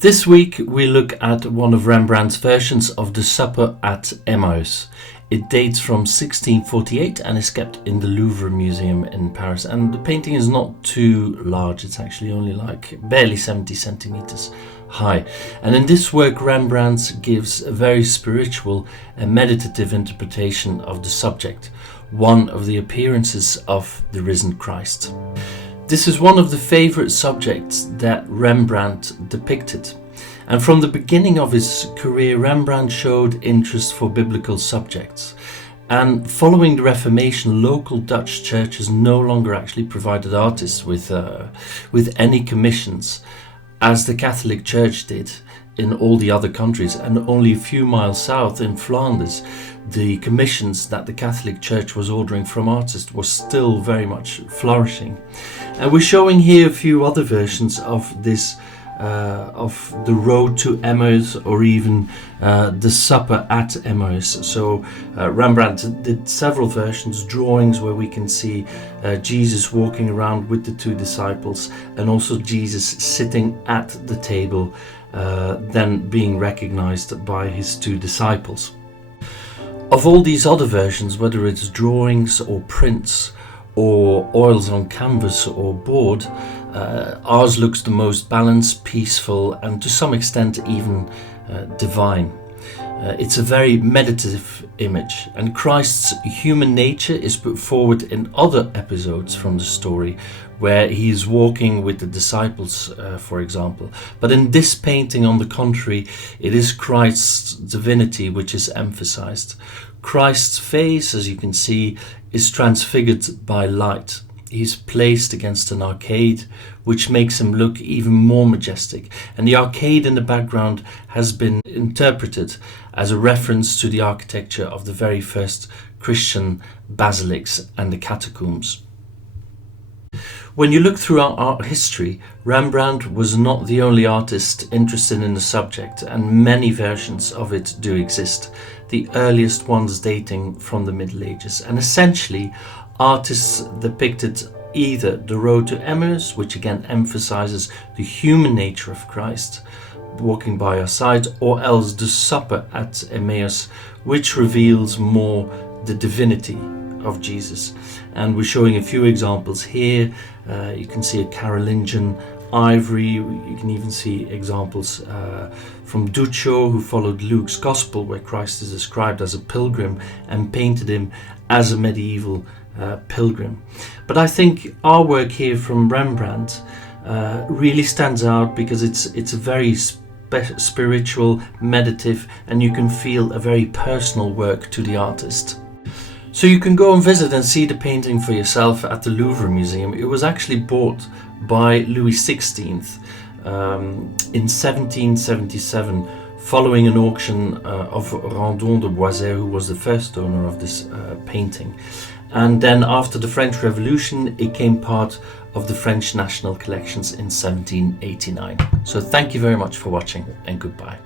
This week we look at one of Rembrandt's versions of the Supper at Emmaus. It dates from 1648 and is kept in the Louvre Museum in Paris. And the painting is not too large, it's actually only barely 70 centimeters high. And in this work, Rembrandt gives a very spiritual and meditative interpretation of the subject, one of the appearances of the risen Christ. This is one of the favorite subjects that Rembrandt depicted. And from the beginning of his career, Rembrandt showed interest for biblical subjects. And following the Reformation, local Dutch churches no longer actually provided artists with any commissions, as the Catholic Church did in all the other countries. And only a few miles south in Flanders, the commissions that the Catholic Church was ordering from artists was still very much flourishing. And we're showing here a few other versions of this, of the road to Emmaus, or even the supper at Emmaus. So Rembrandt did several versions, drawings where we can see Jesus walking around with the two disciples, and also Jesus sitting at the table, then being recognized by his two disciples. Of all these other versions, whether it's drawings or prints or oils on canvas or board, ours looks the most balanced, peaceful, and to some extent even divine. It's a very meditative image, and Christ's human nature is put forward in other episodes from the story, where he is walking with the disciples, for example. But in this painting, on the contrary, it is Christ's divinity which is emphasized. Christ's face, as you can see, is transfigured by light. He's placed against an arcade, which makes him look even more majestic. And the arcade in the background has been interpreted as a reference to the architecture of the very first Christian basilics and the catacombs. When you look throughout art history, Rembrandt was not the only artist interested in the subject, and many versions of it do exist, the earliest ones dating from the Middle Ages. And essentially, artists depicted either the road to Emmaus, which again emphasizes the human nature of Christ walking by our side, or else the supper at Emmaus, which reveals more the divinity of Jesus. And we're showing a few examples here. You can see a Carolingian ivory. You can even see examples from Duccio, who followed Luke's gospel, where Christ is described as a pilgrim, and painted him as a medieval pilgrim. But I think our work here from Rembrandt really stands out because it's a very spiritual, meditative, and you can feel a very personal work to the artist. So you can go and visit and see the painting for yourself at the Louvre Museum. It was actually bought by Louis XVI in 1777, following an auction of Rembrandt de Boisset, who was the first owner of this painting. And then after the French Revolution, it became part of the French National Collections in 1789. So thank you very much for watching, and goodbye.